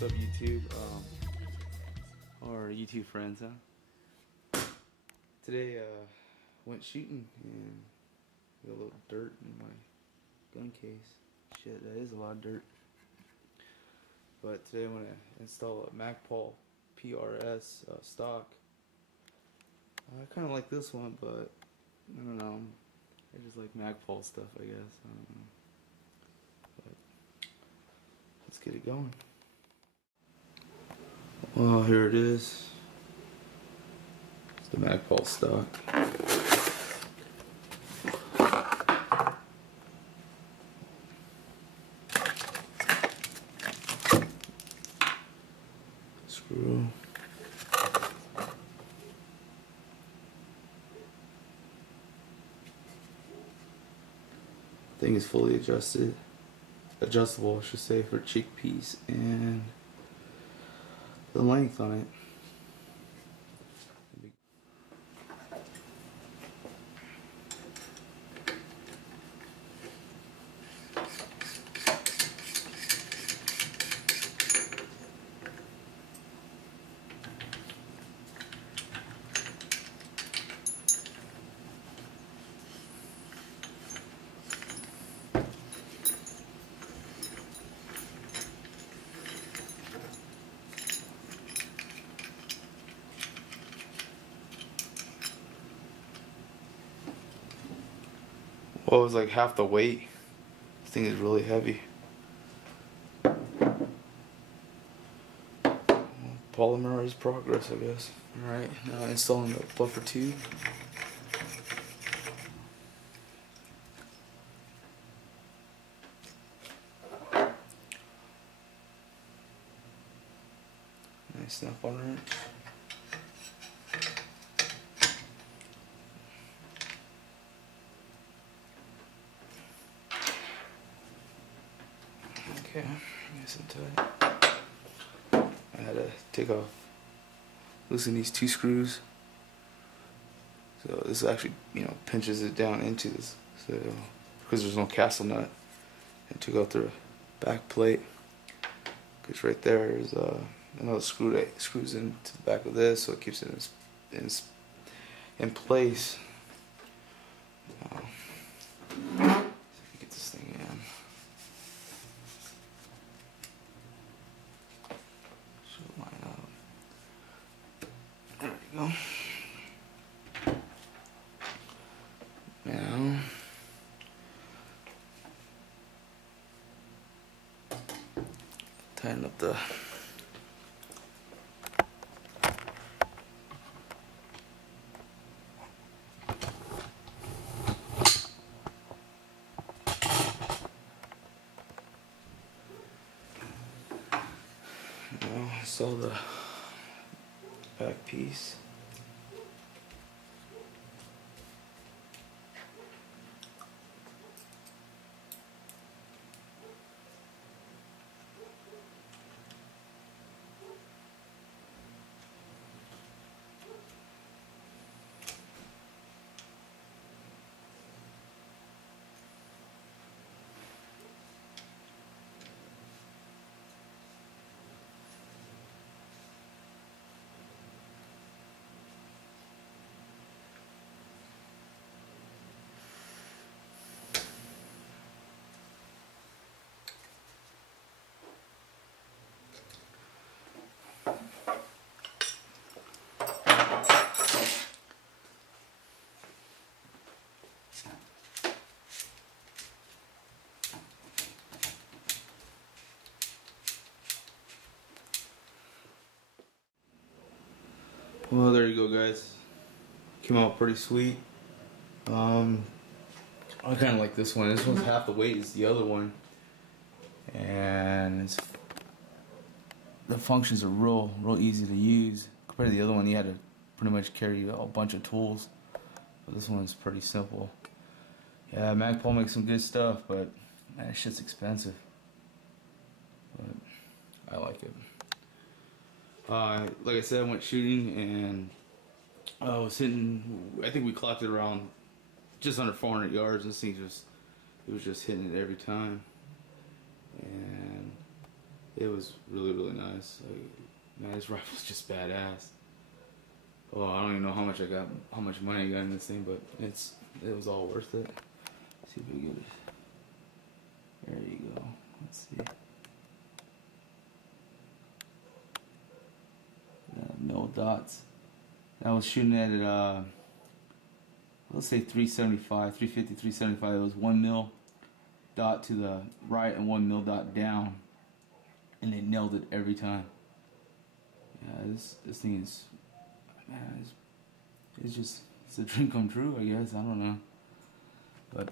What's up, YouTube? Or YouTube friends, huh? Today, went shooting and got a little dirt in my gun case. Shit, that is a lot of dirt. But today I'm gonna install a Magpul Prs stock. I kind of like this one, but I don't know. I just like Magpul stuff, I guess. I don't know. But let's get it going. Well, here it is. It's the Magpul stock. Screw. Thing is fully adjustable, I should say, for chickpeas and the length on it. Well, it was like half the weight. This thing is really heavy. Polymerized progress, I guess. Alright, now installing the buffer tube. Nice snap-on wrench. Okay, nice and tight. I had to take off, loosen these two screws. So this actually, pinches it down into this. So because there's no castle nut, and took out the back plate. Because right there is another screw that screws into the back of this, so it keeps it in place. Get this thing in. Should line up. There we go. Now, tighten up the install the back piece. Well, there you go, guys. Came out pretty sweet. I kind of like this one. This one's half the weight as the other one, and the functions are real easy to use. Compared to the other one, you had to pretty much carry a bunch of tools. But this one's pretty simple. Yeah, Magpul makes some good stuff, but man, that shit's expensive. But I like it. Like I said, I went shooting and I was hitting, I think we clocked it around just under 400 yards. This thing it was just hitting it every time. And it was really, really nice. Like, man, this rifle's just badass. Oh, I don't even know how much money I got in this thing, but it was all worth it. Let's see if we get it. There you go. Let's see. Mil dots. I was shooting at it, let's say 375, 350, 375. It was 1 mil dot to the right and 1 mil dot down, and it nailed it every time. Yeah, this thing is, man, it's a dream come true, I guess. I don't know, but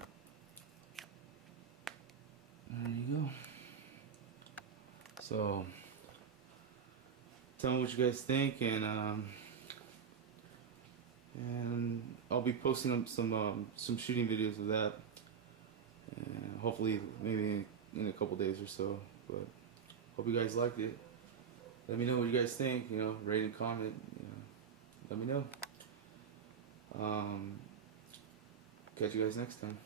there you go. So tell me what you guys think, and I'll be posting some shooting videos of that, and hopefully maybe in a couple days or so. But hope you guys liked it. Let me know what you guys think. You know, rate and comment. You know, let me know. Catch you guys next time.